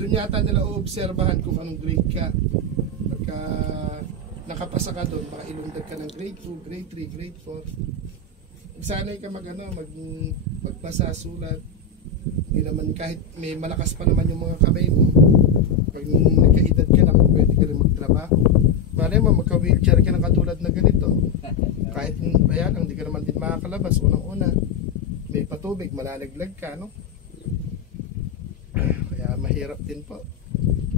doon yata nila uobserbahan kung anong grade ka. Pagka nakapasa ka doon, baka ilundag ka ng grade 2, grade 3, grade 4. Sanay ka magpasa, sulat. Hindi naman kahit may malakas pa naman yung mga kamay mo, pag nagkaedad ka na, pwede ka rin magtrabaho. Malay mo, magka-wheelchair ka na katulad na ganito. Kahit ayan, hindi ka naman din makakalabas. Unang-una, may patubig, malalaglag ka, no? Kaya mahirap din po.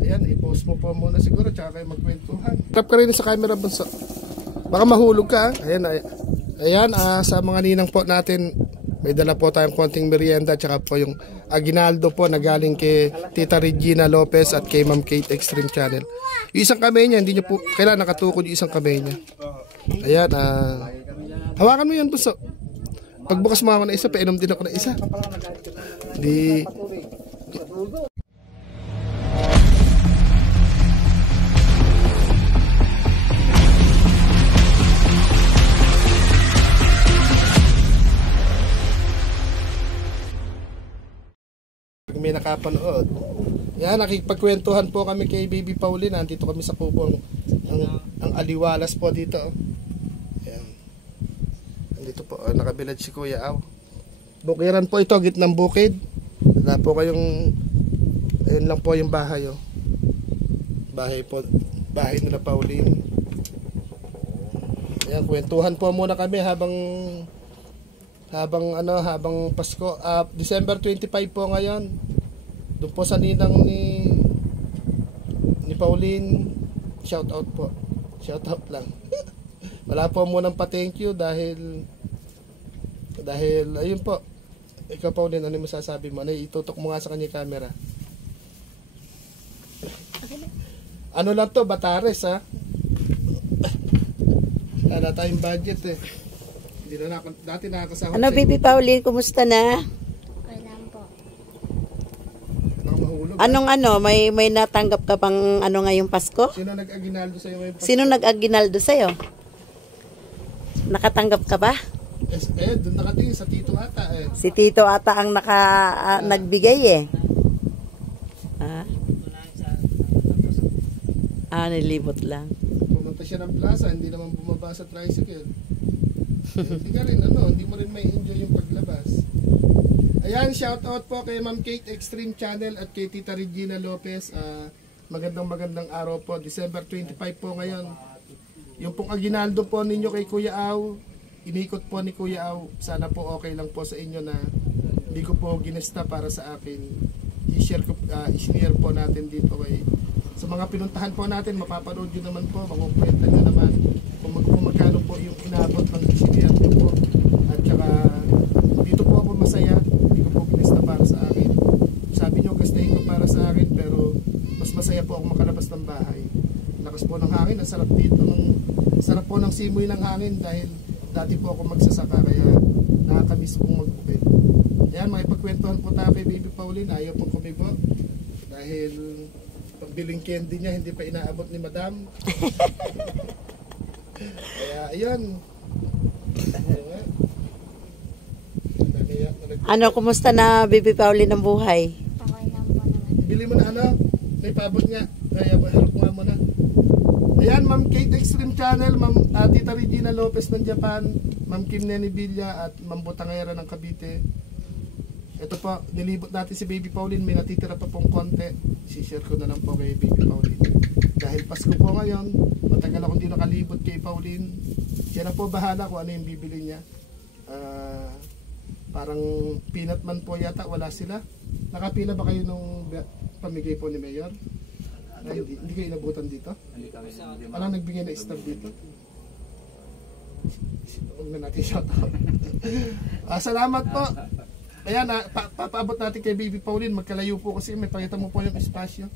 Ayan, i-post mo po muna siguro, tsaka kayo magkwentuhan. Harap ka rin sa camera, bunso. Baka mahulog ka. Ayan, sa mga ninang po natin, may dala po tayong konting merienda, tsaka po yung aguinaldo po na galing kay Tita Regina Lopez at kay Ma'am Kate Extreme Channel. Yung isang kamay niya, hindi niyo po kailangan nakatukod yung isang kamay niya. Ayan, hawakan mo yan, bunso. Pagbukas mo ako na isa, painom din ako na isa. Di... May nakapanood. Yan, nakikipagkwentuhan po kami kay Baby Pauline. Nandito kami sa kupong ang aliwalas po dito. Yan. Nandito po, nakabilad si Kuya Aw. Bukiran po ito, gitnang bukid. Wala po kayong, ayun lang po yung bahay. Oh. Bahay nila Pauline. Yan, kwentuhan po muna kami habang Pasko. December 25 po ngayon. Doon po sa ninang ni Pauline, shout out po. Shout out lang. Wala po munang pa-thank you dahil ayun po. Ikaw Pauline, ano masasabi mo? Ano, itutok mo nga sa kanya yung camera. Ano lang to, Batares ha? Wala tayong budget eh. Dati nakakasahod. Ano, Baby Pauline, kumusta na? Okay lang po. May natanggap ka pang ngayong Pasko? Sino nag-aginaldo sa'yo ngayong Pasko? Sino nag-aginaldo sa'yo? Nakatanggap ka ba? Doon nakatingin sa Tito ata eh. Si Tito ata ang nagbigay eh. Nilibot lang. Pumunta siya ng plaza, hindi naman bumaba sa tricycle. Hindi mo rin may enjoy yung paglabas. Ayan, shout out po kay Ma'am Kate Extreme Channel at kay Tita Regina Lopez. Magandang araw po, December 25 po ngayon. Yung pong aginaldo po ninyo kay Kuya Aw, inikot po ni Kuya Aw. Sana po okay lang po sa inyo na hindi ko po ginesta para sa akin. I-share po natin dito sa mga pinuntahan po natin, mapapanood nyo naman po, makukwenta nyo naman kung magkano po yung inabot ng isiniyarte po. At saka dito po ako masaya, hindi ko po ginista para sa akin. Sabi nyo gastahin ko para sa akin, pero mas masaya po ako makalabas ng bahay. Lakas po ng hangin, ang sarap dito, sarap po ng simoy ng hangin dahil dati po ako magsasaka, kaya nakakamiss pong magbukid. Ayan, makipagkwentuhan po tayo kay Baby Pauline, ayaw pong kumibo dahil pagbiling candy niya hindi pa inaabot ni Madam. Kaya ayun. Kumusta na Baby Pauline ng buhay? Okay lang po naman. Bili mo na may paabot niya. Kaya harap nga mo na. Ayan, Ma'am Kate Extreme Channel, Ma'am Tita Regina Lopez ng Japan, Ma'am Kim Nene Villa at Ma'am Butangera ng Cavite. Ito po, nilibot natin si Baby Pauline, may natitira pa pong konti. Si-share ko na lang po kay Baby Pauline. Dahil Pasko po ngayon, matagal ako hindi nakalibot kay Pauline. Siya na po bahala kung ano yung bibili niya. Parang peanut man po yata, wala sila. Nakapila ba kayo nung pamigay po ni Mayor? Hindi kayo inabutan dito? Walang nagbigay na stab dito? Huwag na natin shout out. Salamat po. Ayan, papaabot natin kay Baby Pauline. Magkalayo po kasi, may pakita mo po yung espasyo.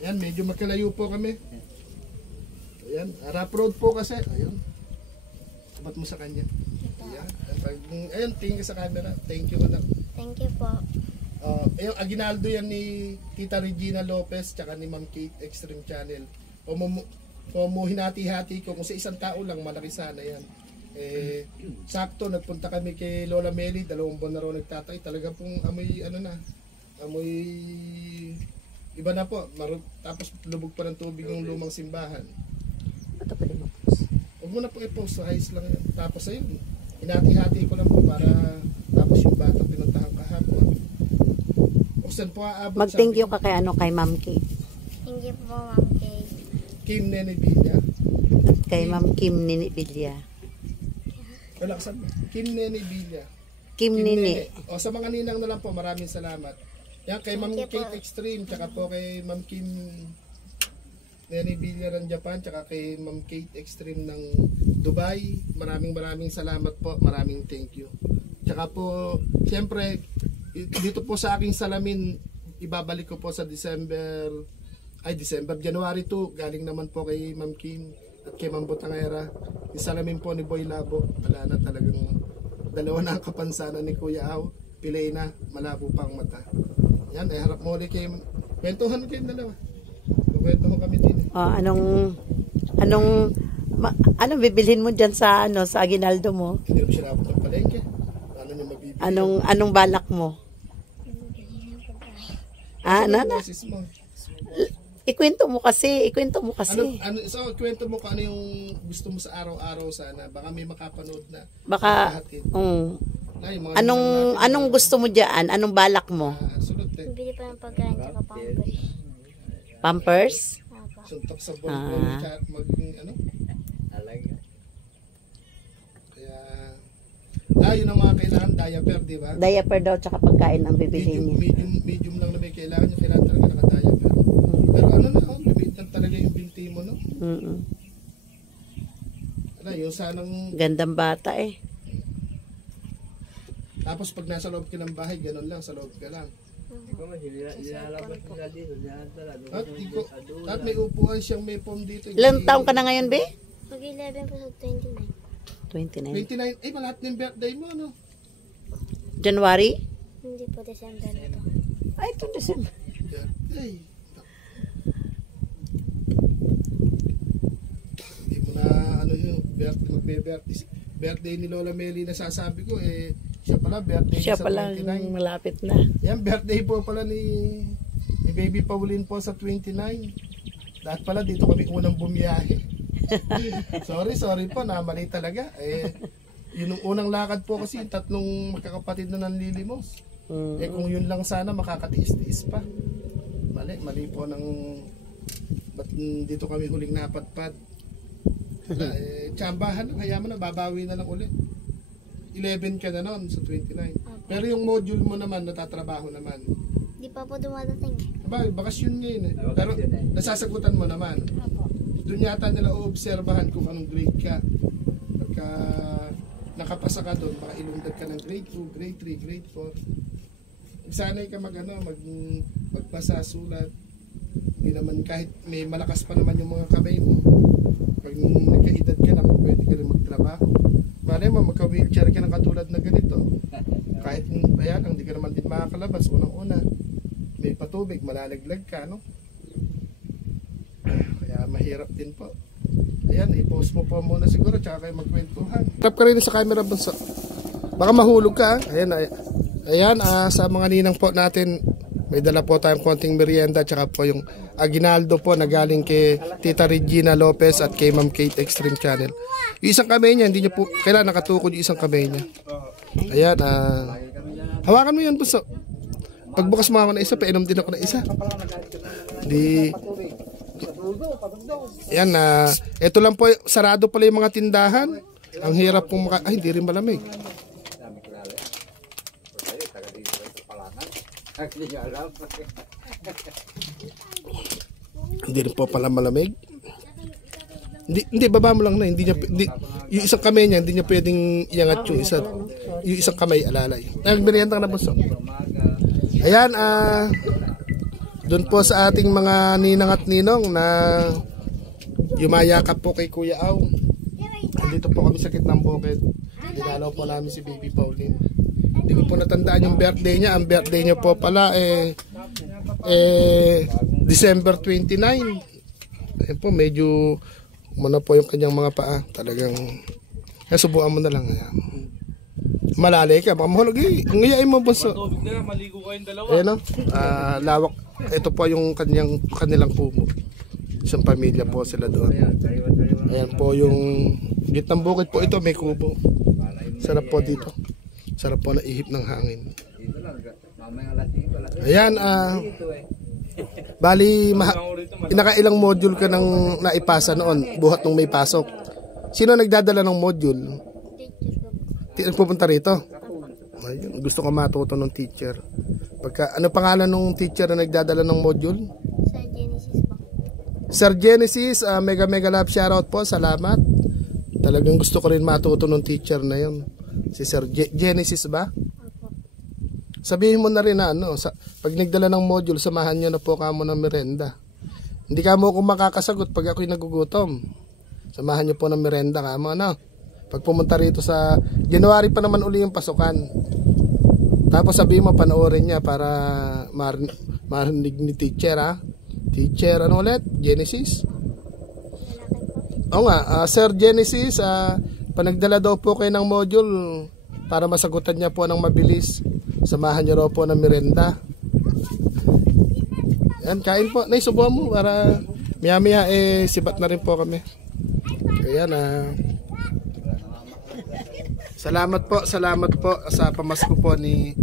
Ayan, medyo magkalayo po kami. Ayan, rough road po kasi. Ayan, sabat mo sa kanya. Ayan, tingin ka sa camera. Thank you anak. Thank you po. Yung aginaldo yan ni Tita Regina Lopez tsaka ni Ma'am Kate Extreme Channel. Kung hinati-hati ko, kung sa isang tao lang, malaki sana yan. Sakto, nagpunta kami kay Lola Meli, 2 buwan na raw nagtatay. Talaga pong amoy, amoy Iba na po. Tapos lubog pa ng tubig yung lumang simbahan. Ito pwede mag-post. Huwag mo na po i-post. So, ayos lang yan. Tapos ayun. Hinati-hati ko lang po para tapos yung bata pinuntahan kahapon. O saan po aabot? Mag-thank you ka kay ano, kay Ma'am Kate. Hindi po, Ma'am Kay. Kim Nene Villa. At kay Ma'am Kim Nini Villa. Wala ka sabi. Kim Nene Villa. Kim Nini. O sa mga ninang na lang po, maraming salamat. Yan kay Ma'am Thank you Kate po. Extreme, tsaka po kay Ma'am Kim Nene Villa ng Japan, tsaka kay Ma'am Kate Extreme ng Dubai. Maraming salamat po. Maraming thank you. Tsaka po, siyempre, dito po sa aking salamin, ibabalik ko po sa January 2. Galing naman po kay Ma'am Kim at kay Ma'am Butangera. Yung salamin po ni Boy Labo. Wala na talagang dalawa na ang kapansanan ni Kuya Aw. Pilay na, malabo pang mata. Yan, harap mo ulit kayo. Kwentuhan kayong dalawa. Kwentuhan kami din. Anong bibilhin mo dyan sa ano sa aginaldo mo? Hindi mo siya napot ng palengke. Ano niya mabibili? Anong balak mo? Nana? Boses mo. Ikwento mo kasi. So, kwento mo kung ano yung gusto mo sa araw-araw sana. Baka may makapanood na. Baka, Na, yung mga anong gusto mo dyan? Anong balak mo? sunod eh. Bili pa ng pagkain tsaka pampers. Pampers? Apo. Suntok sa bol-bol. Ano? Kaya, yun ang mga kailangan. Diaper, di ba? Diaper daw tsaka pagkain ang bibilhin niya. Medium lang na may kailangan. Yung kailangan talaga naka-diaper. Pero ano na, limit lang talaga yung binti mo, no? Ano, yung sanang... Gandang bata eh. Tapos pag nasa loob ka ng bahay, ganun lang, sa loob ka lang. At may upuan siyang may foam dito. Ilang taong ka na ngayon, be? Mag-11 po sa 29. 29. 29, malahat ng birthday mo, no? January? Hindi po, December na to. Ay, ito December. Birthday. Hindi mo na, birthday ni Lola Meli na sasabi ko, siya pala, birthday Siya sa pala 29. malapit na. Yan, birthday po pala ni Baby Pauline po sa 29. Lahat pala, dito kami unang bumiyahe. sorry po, namali talaga. Yun yung unang lakad po kasi, tatlong magkakapatid na nanlilimos. Kung yun lang sana, makakatiis-tiis pa. Mali po ng... Ba't dito kami huling napadpad? Tsambahan lang, kaya mo na, babawi na lang ulit. 11 ka na nun sa 29. Pero yung module mo naman, natatrabaho naman. Di pa po dumadating. Bakasyon ngayon eh. Pero nasasagutan mo naman. Apo. Doon yata nila uobserbahan kung anong grade ka. Pagka nakapasa ka doon, baka ilundag ka ng grade 2, grade 3, grade 4. Sanay ka magpasa, sulat. Hindi naman kahit may malakas pa naman yung mga kamay mo. Pag nagkaedad ka na, pwede ka rin magtrabaho. Malay mo, magka-wheelchair ka ng katulad na ganito. Kahit ayan, hindi ka naman din makakalabas. Unang-una, may patubig, malalaglag ka, no? Kaya mahirap din po. Ayan, i-post mo po muna siguro, tsaka kayo magkwentuhan. Harap ka rin sa camera, bunso. Baka mahulog ka. Ayan, sa mga ninang po natin, may dala po tayong konting merienda, tsaka po yung aginaldo po na galing kay Tita Regina Lopez at kay Ma'am Kate Extreme Channel. Yung isang kamay niya, hindi niya po, kailangan nakatukod yung isang kamay niya. Ayan, hawakan mo yun, bunso. Pagbukas mo ako na isa, painom din ako na isa. Ayan, ito lang po, sarado pala yung mga tindahan. Ang hirap pong ay, hindi rin malamig. Hindi rin po pala malamig. Hindi baba mo lang na, hindi yung isang kamay niya, hindi niya pwedeng iangat yung isang kamay alalay. Nagmerienda ka na, bunso. Ayan, doon po sa ating mga ninang at ninong na yumayakap po kay Kuya Aw. Dito po kami sa kitnang bukid. Dinalaw po namin si Baby Pauline. Hindi ko po natandaan yung birthday niya. Ang birthday niya po pala December 29. Ayan po, medyo muna po yung kanyang mga paa. Talagang subukan mo na lang. Ayan. Malalay ka, baka mahulog eh. Ngayain mo, bunso. Tubig na lang, maligo kayong dalawa. Ayan o, lawak. ito po yung kanilang kubo. Isang pamilya po sila doon. Ayan po yung gitnang bukid po ito, may kubo. Sarap po dito. Sarap po na ihip ng hangin. Ayan, bali, inakailang module ka nang naipasa noon, buhat nung may pasok. Sino nagdadala ng module? Teacher ko po. Pupunta rito? Ayun, gusto ko matuto ng teacher. Ano pangalan ng teacher na nagdadala ng module? Sa Genesis po. Sir Genesis, mega love shoutout po, salamat. Talagang gusto ko rin matuto ng teacher na yun. Si Sir Genesis ba? Opo. Sabihin mo na rin na pag nagdala ng module, samahan nyo na po kamo ng merenda. Hindi kamo kung makakasagot pag ako'y nagugutom. Samahan nyo po ng merenda kamo, ano? Pag pumunta rito sa January pa naman uli yung pasukan. Tapos sabihin mo, panoorin niya para marinig ni teacher, ha? Teacher, ano ulit? Genesis? Oo nga, Sir Genesis, panagdala daw po kayo ng module para masagutan niya po ng mabilis. Samahan niyo raw po ng merenda. Yan, kain po. Naisubuhan mo para maya sibat na rin po kami. Ayan, salamat po sa pamasko po ni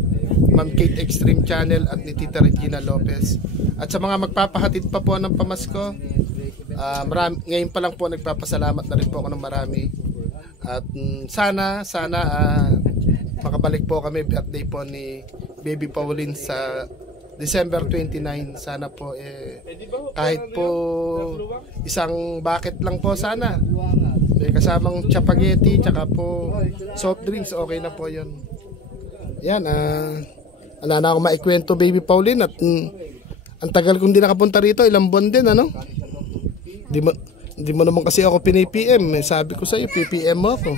Ma'am Kate Extreme Channel at ni Tita Regina Lopez. At sa mga magpapahatid pa po ng pamasko, ngayon pa lang po nagpapasalamat na rin po ako ng marami. At sana makabalik po kami birthday po ni Baby Pauline sa December 29. Sana po kahit po isang bucket lang po sana. May kasamang chapageti tsaka po soft drinks, okay na po yun. Yan, na ako maikwento Baby Pauline at ang tagal kong di nakapunta rito, ilang buwan din, ano? Di mo naman kasi ako pinipm. Sabi ko sa'yo, PPM mo ako.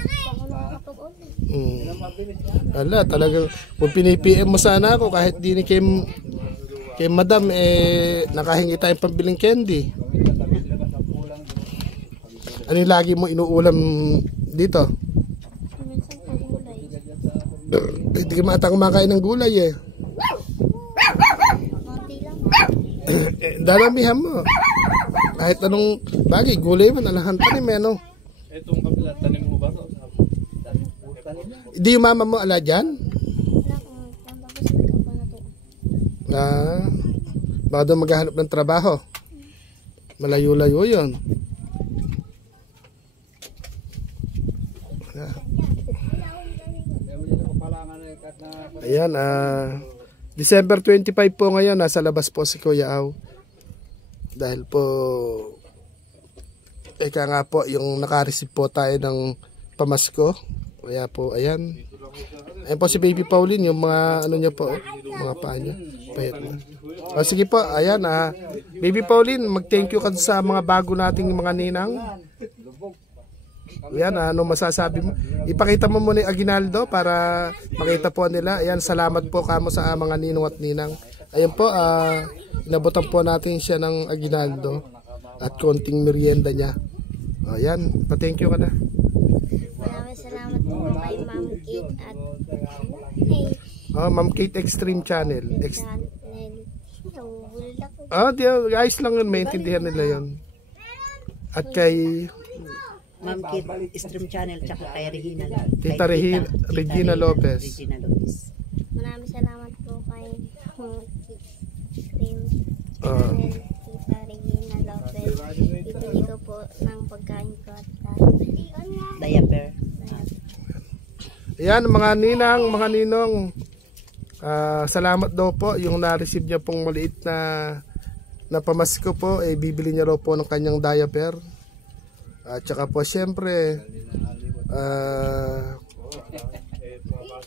Ala, talagang kung pinipm mo sana ako, kahit di ni kay madam, nakahingi tayong pambiling candy. Ano yung lagi mo inuulam dito? Minsan po gulay. Hindi ka mata kumakain ng gulay eh. Konti lang. Daramihan mo. Kahit anong bagay, gulay man, alahan tanim eh, no? Itong kabila, tanim mo ba? Hindi yung mama mo ala dyan? Tapos nagkapanato. Baka doon maghahanap ng trabaho. Malayo-layo yun. Ayan, December 25 po ngayon, nasa labas po si Kuya Au. Dahil po, eka nga po, yung naka-receive po tayo ng pamasko. Kaya po, ayan. Ayan po si Baby Pauline, yung mga, ano niya po, mga paa niya. Pahit na. O, sige po, ayan, Baby Pauline, mag-thank you ka sa mga bago nating mga ninang. Ayan, ano masasabi mo? Ipakita mo muna yung aginaldo para makita po nila. Ayan, salamat po kamo sa mga ninong at ninang. Ayan po, inabutan po natin siya ng aginaldo at konting merienda niya. Ayan, pa-thank you ka na. Maraming salamat po kay Ma'am Kate at Ma'am Kate Extreme Channel. Guys lang yun, maintindihan nila yun. At kay Ma'am Kate Extreme Channel tsaka kay Regina. Tita Regina Lopez. Regina Lopez. Maraming salamat po kay Extreme Ah. Channel, Tita Regina Lopez. Ibili ko po ng pagkain ko at Diaper. Ayan, mga ninang, mga ninong. Salamat daw po yung na-receive niya pong maliit na pamasko po. Bibili niya raw po ng kanyang diaper. At saka po syempre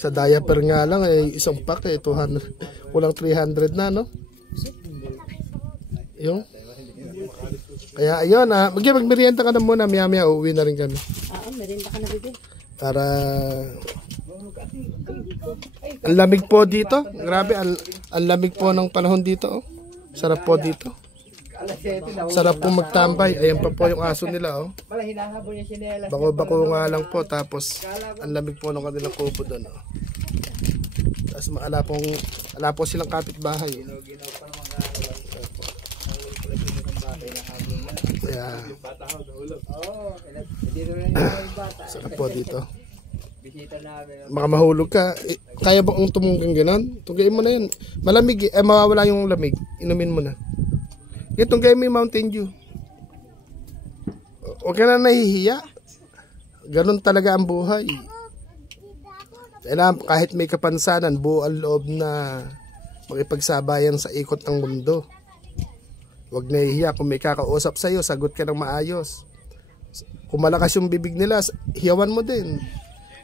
sa diaper nga lang isang pack 200, kulang 300 na, no? Yung kaya ayun, magmerienda ka na muna, maya uuwi na rin kami. Merienda ka na, bebe. Para ang lamig po dito. Grabe, ang lamig po ng panahon dito, oh. Sarap po dito. Sarap po magtambay. Ayan pa po yung aso nila, oh. Bako-bako nga lang po. Tapos ang lamig po ng kanilang kubo doon, oh. Tapos ala po silang kapitbahay, eh. Yung bata ko, nahulog. Saka po dito. Bisita namin. Baka mahulog ka. Eh, kaya ba kung tumunggang ganon? Tunggayin mo na yun. Malamig eh. Mawawala yung lamig. Inumin mo na. Yan, tunggayin mo yung Mountain Dew. Huwag ka na nahihiya. Ganon talaga ang buhay. Kailangan kahit may kapansanan, buo ang loob na makipagsabayan sa ikot ng mundo. Huwag nahihiya. Kung may kakausap sa'yo, sagot ka ng maayos. Kung malakas yung bibig nila, hiyawan mo din.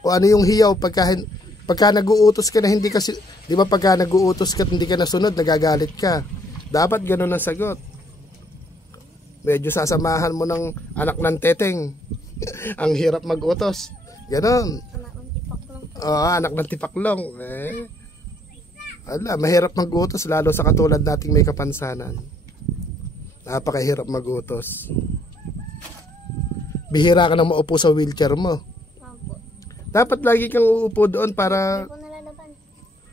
Kung ano yung hiyaw, pagka nag-uutos ka na hindi kasi, di ba pagka nag-uutos ka at hindi ka nasunod, nagagalit ka. Dapat ganun ang sagot. Medyo sasamahan mo ng anak ng teteng. Ang hirap mag-utos. Ganon. Oo, anak ng tipaklong. Mahirap mag-utos, lalo sa katulad nating may kapansanan. Napakahirap mag-utos. Bihira ka na maupo sa wheelchair mo. Dapat lagi kang uupo doon para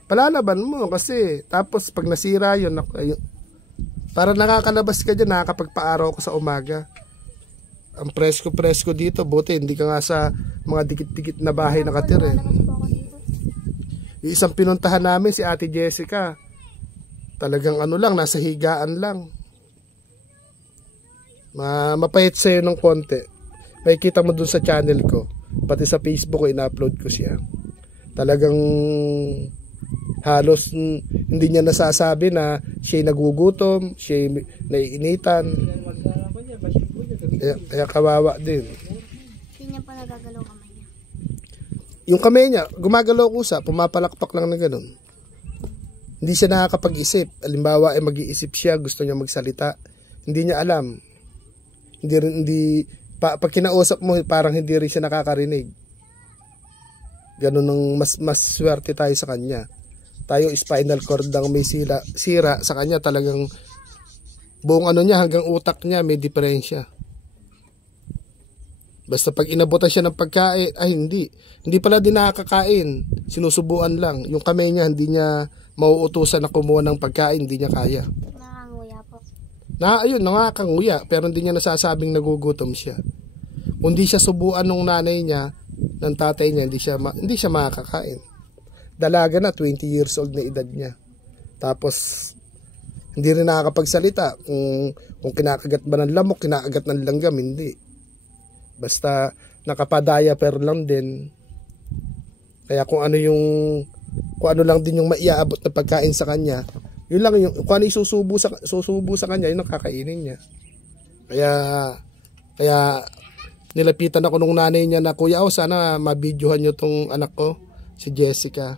palalaban mo kasi tapos pag nasira yun, para nakakalabas ka dyan, nakakapagpaaraw ko sa umaga. Ang presko-presko dito, buti hindi ka nga sa mga dikit-dikit na bahay nakatira. Isang pinuntahan namin si Ate Jessica, talagang ano lang, nasa higaan lang. Mapait sa'yo ng konti. May kita mo dun sa channel ko. Pati sa Facebook ko, ina-upload ko siya. Talagang halos hindi niya nasasabi na siya'y nagugutom, siya'y naiinitan. Kaya kawawa din. Hindi niya pa nagagalaw kamay niya. Yung kamay niya, gumagalaw kusa, pumapalakpak lang na gano'n. Hindi siya nakakapag-isip. Halimbawa, mag-iisip siya, gusto niya magsalita. Hindi niya alam. Pag kinausap mo, parang hindi rin siya nakakarinig. Ganun ang mas swerte tayo sa kanya. Tayo spinal cord lang may sira sa kanya, talagang buong ano niya hanggang utak niya may diferensya. Basta pag inabutan siya ng pagkain, ay hindi pala din nakakakain, sinusubuan lang. Yung kamay niya hindi niya mauutusan na kumuha ng pagkain, hindi niya kaya. Nakakanguya po. Ayun, nangakanguya, pero hindi niya nasasabing nagugutom siya. Kung di siya subuan ng nanay niya, ng tatay niya, hindi siya makakakain. Dalaga na, 20 years old na edad niya. Tapos, hindi rin nakakapagsalita. Kung kinakagat ba ng lamok, kinakagat ng langgam, hindi. Basta, nakapadiaper lang din. Kaya kung ano lang din yung maiaabot na pagkain sa kanya, yun lang yung, kung ano yung susubo sa kanya, yun ang kakainin niya. Kaya, nilapitan ako nung nanay niya na, Kuya, sana mabidyohan nyo tong anak ko, si Jessica.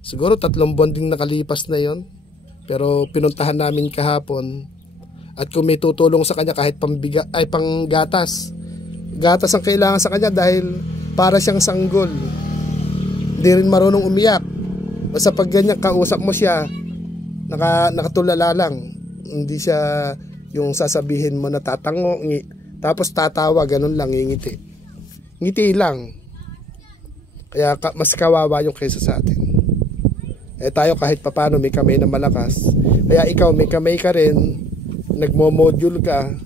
Siguro 3 buwan ding nakalipas na yon. Pero pinuntahan namin kahapon. At kung may tutulong sa kanya kahit panggatas. Gatas ang kailangan sa kanya dahil para siyang sanggol. Hindi rin marunong umiyak. Basta pag ganyan kausap mo siya, nakatulala lang. Hindi siya yung sasabihin mo na tatango, tapos tatawa, ganun lang, ngingiti. Ngiti lang. Kaya mas kawawa yung kaysa sa atin. Tayo kahit papano may kamay na malakas. Kaya ikaw may kamay ka rin, nagmo-module ka.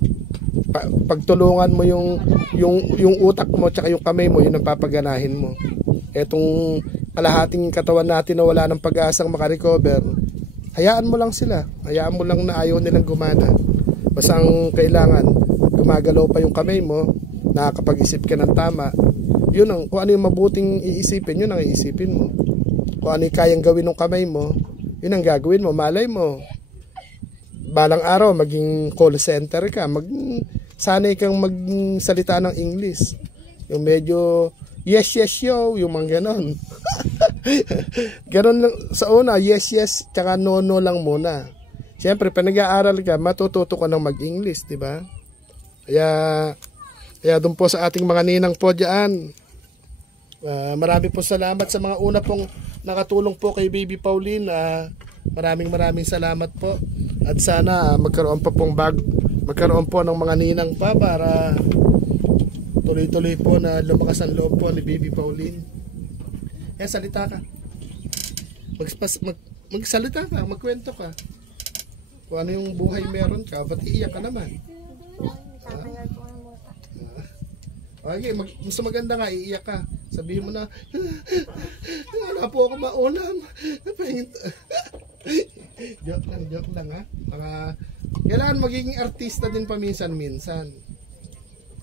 Pagtulungan mo yung utak mo tsaka yung kamay mo, yun ang papaganahin mo. Etong kalahating katawan natin na wala ng pag-asang makarecover, hayaan mo lang sila. Hayaan mo lang na ayaw nilang gumana. Basta ang kailangan, gumagalaw pa yung kamay mo, nakakapag-isip ka ng tama. Yun kung ano yung mabuting iisipin, yun ang iisipin mo. Kung ano yung kayang gawin ng kamay mo, yun ang gagawin mo. Malay mo, balang araw maging call center ka, sanay kang magsalita ng English. Yung medyo yes yo, yung mga ganon. Ganon lang sa una, yes tsaka no lang muna. Siyempre pag nag-aaral ka, matututo ka ng mag-English, di ba? Kaya doon po sa ating mga ninang po dyan, marami po salamat sa mga una pong nakatulong po kay Baby Pauline. Maraming salamat po. At sana magkaroon po ng mga ninang pa para tuloy-tuloy po na lumakas ang loob po ni Baby Pauline. Salita ka. Magsalita ka, magkwento ka. Kung ano yung buhay meron ka, ba't iiyak ka naman? Okay, mas maganda nga, iiyak ka. Sabihin mo na, wala po ako maulam. joke lang ha. Kailangan magiging artista din paminsan-minsan.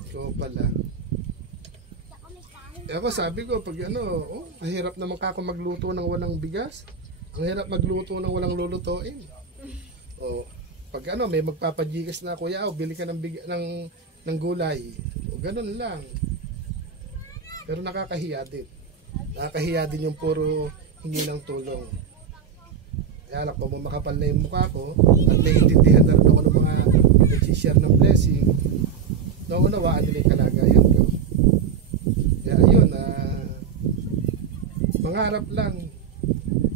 Ikaw pala. Ako sabi ko, pag mahirap naman ako magluto ng walang bigas. Ang hirap magluto ng walang lulutuin. Pag may magpapajigas na, kuya, bili ka ng gulay. Ganun lang. Pero nakakahiya din. Nakakahiya din yung puro hingi ng tulong. Kaya alam ko, makapal na yung mukha ko at naiintindihan na rin ako ng mga nagsishare ng blessing. Naunawaan nila yung kalagayan ko. Kaya ayun, mangarap lang.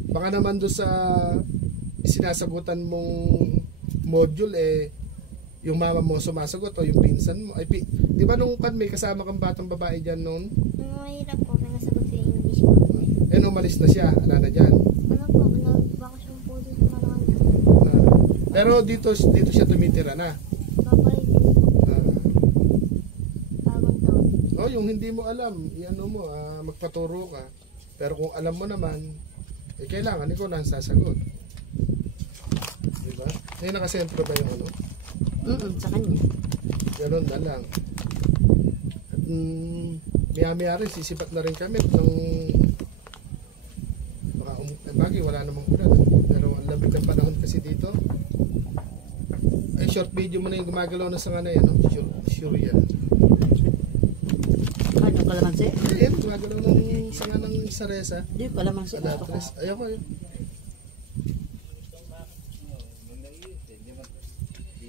Baka naman doon sa sinasagutan mong module, yung mama mo sumasagot o yung pinsan mo. Di ba nung may kasama kang batang babae dyan noon? Mahirap po, may nasagot yung English po. Umalis na siya, ala na dyan. Ano po, nagbakasyon po dito parang pero dito siya tumitira na. babalik din po. Bagong taon. Yung hindi mo alam, magpaturo ka. Pero kung alam mo naman, kailangan ikaw lang sasagot. Diba? Ngayon nakasentro ba yung Sa kanya. Ganun na lang. At maya-maya rin, sisipat na rin kami ng bagay, wala namang ulan. Pero ang lamig ng panahon kasi dito. Ay, short video mo na yung gumagalaw na sanga na yan, no? Sure yan. Ano kalamansi? Ayan, gumagalaw ng sanga ng saresa. Di kalamansi. Alatres. Ayaw ko yun.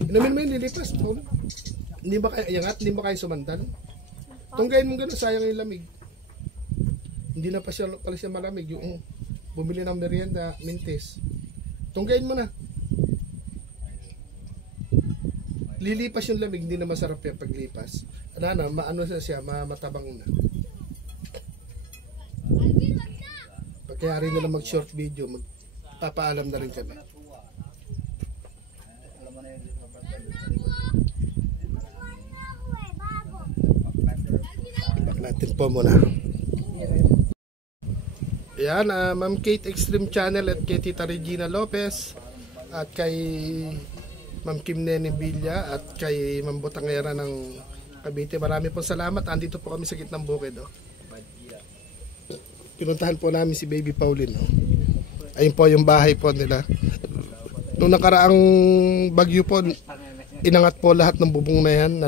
Inumin mo yun, lilipas. Paul. Hindi ba kayo sumandan? Tunggayin mo gano'n, sayang yung lamig. Hindi na pala siya malamig. Yung bumili ng merienda, mintis. Tunggayin mo na. Lilipas yung lamig, hindi na masarap yan paglipas. Maano siya, matabang na. Pagkayari nila mag short video, magpapaalam na rin kami. Back natin po muna. Yan, Ma'am Kate Extreme Channel at kay Tita Regina Lopez at kay Ma'am Kim Nene Villa at kay Ma'am Butangera ng Cavite. Marami pong salamat. Andito po kami sa gitnang bukid. Pinuntahan po namin si Baby Pauline. Ayun po yung bahay po nila. Nung nakaraang bagyo po, inangat po lahat ng bubong na yan.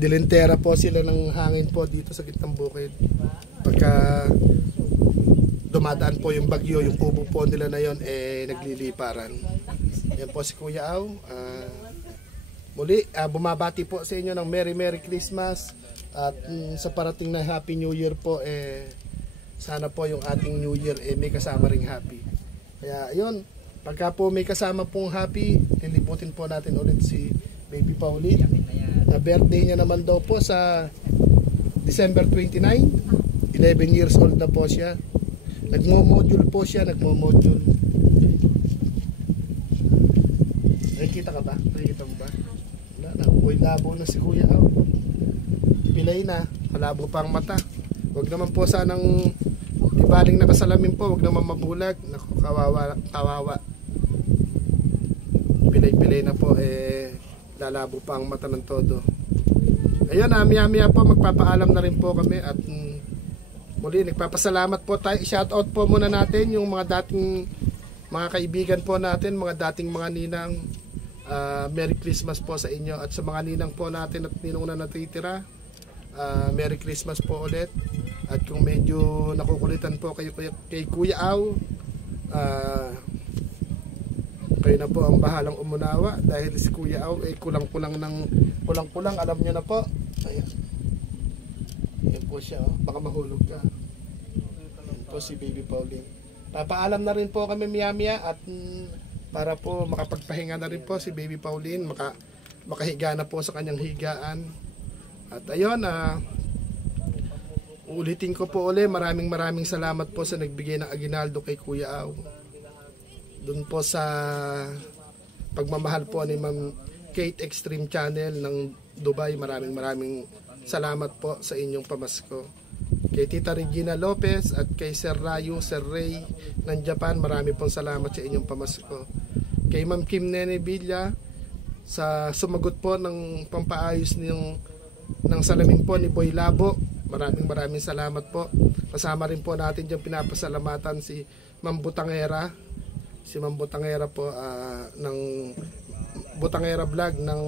Dilintera po sila ng hangin po dito sa gitnang bukid. Pagka dumadaan po yung bagyo, yung kubo po nila na yon nagliliparan. Yan po si Kuya Aw. Muli, bumabati po sa inyo ng Merry Christmas at sa parating na Happy New Year po, sana po yung ating New Year may kasama ring happy. Kaya yun, pagka po may kasama pong happy, liliputin po natin ulit si Baby Pauline. Na birthday niya naman daw po sa December 29. 11 years old na po siya. Nagmo-module po siya, nagmo-module. Nakikita ka ba? Nakikita mo ba? Wala na, labo na si Kuya. Pilay na, malabo pa ang mata. Huwag naman po sanang ibaling nakasalamin po, huwag naman mabulag. Naku, kawawa. Pilay-pilay na po, lalabo pa ang mata ng todo. Ayun, maya-maya po, magpapaalam na rin po kami at muli, nagpapasalamat po tayo. Shoutout po muna natin yung mga dating mga kaibigan po natin, mga dating mga ninang. Merry Christmas po sa inyo. At sa mga ninang po natin at ninong na natitira, Merry Christmas po ulit. At kung medyo nakukulitan po kayo kay Kuya Aw, kayo na po ang bahalang umunawa dahil si Kuya Aw kulang-kulang, alam nyo na po. Ayan. Yan po siya, baka mahulog ka. Yan po si Baby Pauline. Papaalam na rin po kami maya-maya at para po makapagpahinga na rin po si Baby Pauline, makahiga na po sa kanyang higaan. At ayun, ulitin ko po ulit, maraming salamat po sa nagbigay ng aginaldo kay Kuya Aw. Doon po sa pagmamahal po ni Ma'am Kate Extreme Channel ng Dubai. Maraming salamat po sa inyong pamasko. Kay Tita Regina Lopez at kay Sir Rayo, Sir Ray ng Japan, marami pong salamat sa inyong pamasko. Kay Ma'am Kim Nene Villa sa sumagot po ng pampaayos ng salamin po ni Boy Labo, maraming salamat po. Kasama rin po natin dyan pinapasalamatan si Ma'am Butangera, si Ma'am Butangera po ng Butangera Vlog ng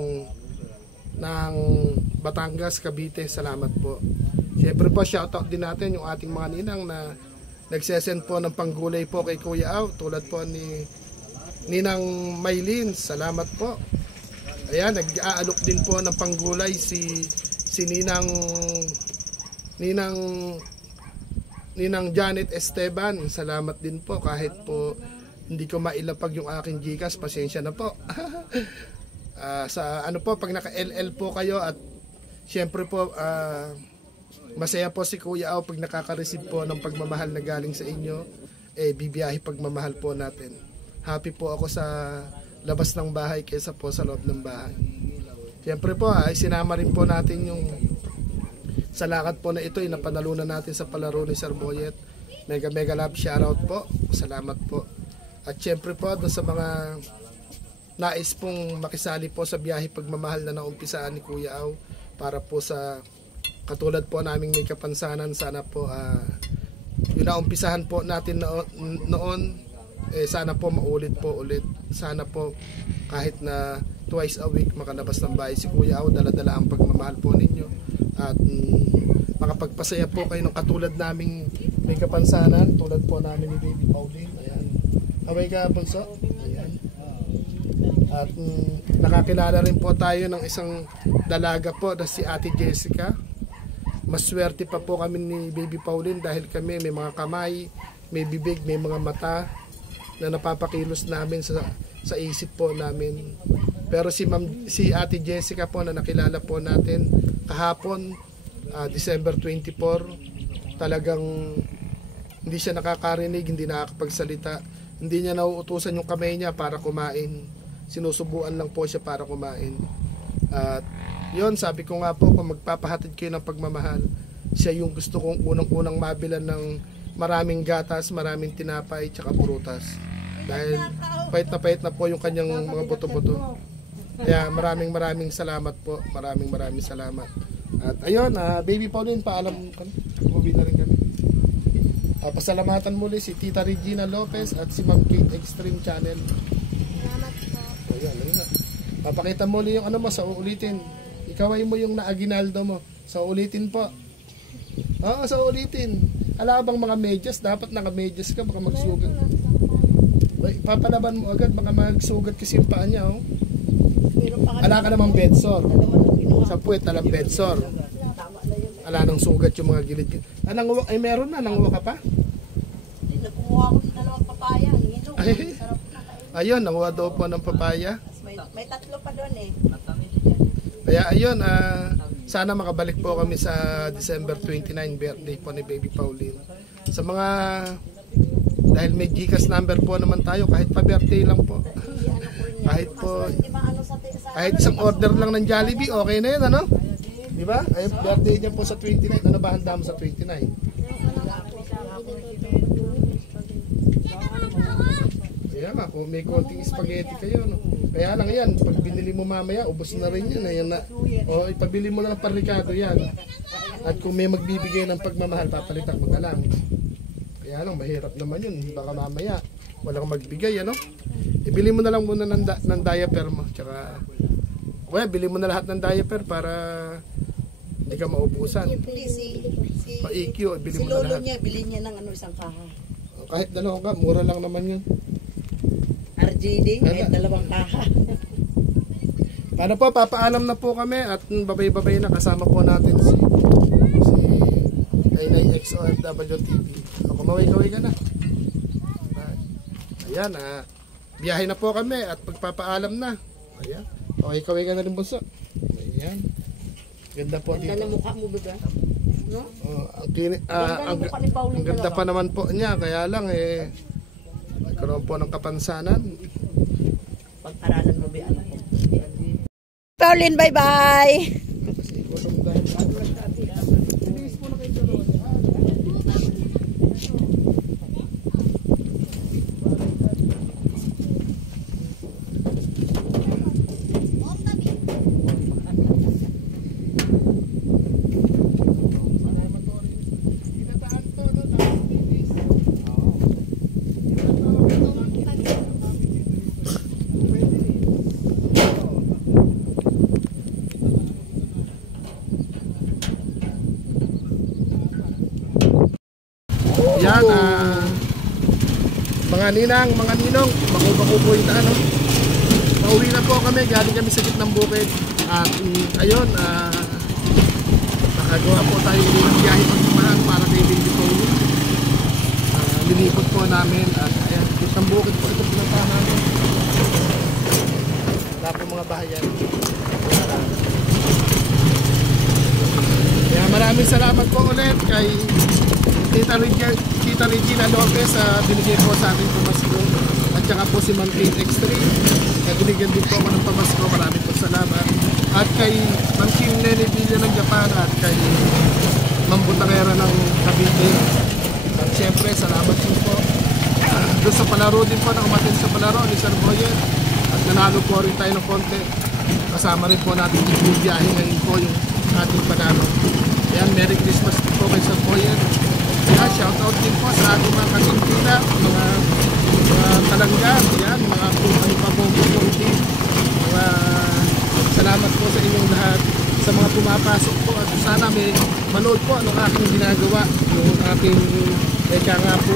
Batangas, Cavite. Salamat po. Siyempre po shoutout din natin yung ating mga ninang na nagsesend po ng panggulay po kay Kuya Au, tulad po ni Ninang Maylin. Salamat po. Ayan, nag-aalok din po ng panggulay si Ninang Janet Esteban. Salamat din po kahit po hindi ko mailapag yung aking GCash, pasensya na po. Sa ano po, pag naka-LL po kayo at siyempre po masaya po si Kuya Au pag nakaka-receive po ng pagmamahal na galing sa inyo, bibiyahe pagmamahal po natin. Happy po ako sa labas ng bahay kaysa po sa loob ng bahay. Siyempre po ay sinama rin po natin yung sa lakad po na ito, napanalunan natin sa palaro ni Sir Boyet. Mega love shoutout po. Salamat po. At siyempre po doon sa mga nais pong makisali po sa biyahe pagmamahal na naumpisaan ni Kuya Au para po sa katulad po naming may kapansanan, sana po yung naumpisahan po natin noon sana po maulit po ulit. Sana po kahit na twice a week makalabas ng bahay si Kuya Au, dala-dala ang pagmamahal po ninyo at makapagpasaya po kayo ng katulad naming may kapansanan, tulad po namin ni Baby Pauline. Ayan, away ka bunso. Ayan. At nakakilala rin po tayo ng isang dalaga po na si Ate Jessica. Maswerte pa po kami ni Baby Pauline dahil kami may mga kamay, may bibig, may mga mata na napapakilos namin sa isip po namin. Pero si Ate Jessica po na nakilala po natin kahapon, December 24, talagang hindi siya nakakarinig, hindi nakakapagsalita, hindi niya nauutusan yung kamay niya para kumain, sinusubuan lang po siya para kumain. At yun, sabi ko nga po, kung magpapahatid kayo ng pagmamahal, siya yung gusto kong unang-unang mabilan ng maraming gatas, maraming tinapay, tsaka prutas. Dahil pahit na po yung kanyang mga buto-buto. Kaya maraming salamat po. Maraming salamat. At ayun, Baby Pauline, paalam ka na. Umuwi na rin kami. Pasalamatan muli si Tita Regina Lopez at si Ma'am Kate Extreme Channel. Salamat po. Ayan, ayun na. Papakita muli yung ano mo, sa uulitin. Ikaway mo yung naaginaldo mo. Sa uulitin po. Oo, sa uulitin. Ala bang mga medyas? Dapat naka-medyas ka, baka magsugat. Papalaban mo agad, baka magsugat kasi yung paa niya. Oh. Ala ka namang bedsore. Sa puwet, alam bedsore. Ala nang sugat yung mga gilid. Ay meron na, nanguha ka pa? Nakuha ko ng dalawang papaya. Ayun, nanguha daw po ng papaya. May tatlo pa doon eh. Kaya ayun, sana makabalik po kami sa December 29, birthday po ni Baby Pauline. Sa mga, dahil may GCash number po naman tayo, kahit pa birthday lang po. Kahit isang order lang ng Jollibee, okay na yun, ano? Di ba? Ay, birthday niya po sa 29. Ano ba handa mo sa 29? Kaya nga, kung may konting spaghetti kayo, no? Kaya lang yan, pag binili mo mamaya, ubos na rin yan. Ayan na. O, ipabili mo na ng parikado yan. At kung may magbibigay ng pagmamahal, papalitan mo na lang. Kaya lang, mahirap naman yun. Baka mamaya, walang magbigay, ano? Ibili mo na lang muna ng diaper mo. Tsaka, bili mo na lahat ng diaper para hindi ka maubusan. Pa-EQ, bili mo na lahat. Bilhin niya ng isang kaha. Kahit dalawang ka, mura lang naman yun. RJD, kahit dalawang kaha. Paano po, papaalam na po kami at babay-babay na kasama po natin si XOFW TV. O, kumaway-kaway ka na. Ayan, biyahe na po kami at pagpapaalam na. Ayan, kaway-kaway ka na rin bunso. Ayan, ganda po dito. Ganda na mukha mo, bebe. No? Ang ganda pa naman po niya, kaya lang nagkaroon po ng kapansanan. Pag-aralan mo, be, ano po. Pauline, bye-bye! Bilis po na kayo sa road. Ginataan to, no? Tapos bilis. Yan, mga ninang, mga ninong, bako-bako po yung ano. Pauwi na po kami, galing kami sa gitnang bukid. At ayun, nakagawa po tayo ng biyahe pagmamahal para kay Baby Tony. Linipot po namin at ayan, gitnang bukid po ito pinuntahan namin. Wala po mga bahayan. Kaya maraming salamat po ulit kay Tita Regina Lopez sa binigay po sa akin pamasko at saka po si Ma'am Kate Extreme na binigyan din po ako ng pamasko. Maraming po salamat at kay Ma'am Kim Nene Villa ng Japan at kay Ma'am Butangera ng Cavite at syempre salamat po doon sa palaro din po na umatin sa palaro ni Sir Boyer at nanalo po rin tayo ng konti. Kasama rin po natin yung biyahe ngayon po yung ating panalo. Yan, Merry Christmas po kay Sir Boyer. Yeah, shout out din po sa ating mga kasimpila, mga talangga, yan, mga ano pa po yung team. Salamat po sa inyong lahat sa mga pumapasok po at sana may manood po anong aking ginagawa, yung aking eka nga po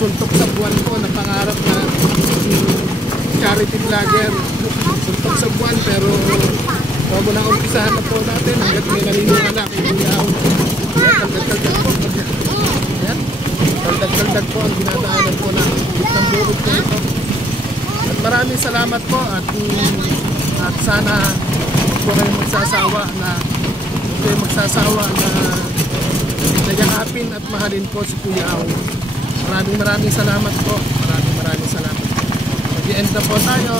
suntok sa buwan po na pangarap na charity vlogger. Suntok sa buwan pero bago na umpisahan na po natin hanggat may naniniwala kay Kuya. Dagdag po. Yan. Dagdag po ang dinadaanan po na ng bukid po ito. At maraming salamat po at sana huwag po kayo magsasawa na nayakapin at mahalin po si Kuya Aw. Maraming salamat po. Maraming salamat. Mag-i-end na po tayo.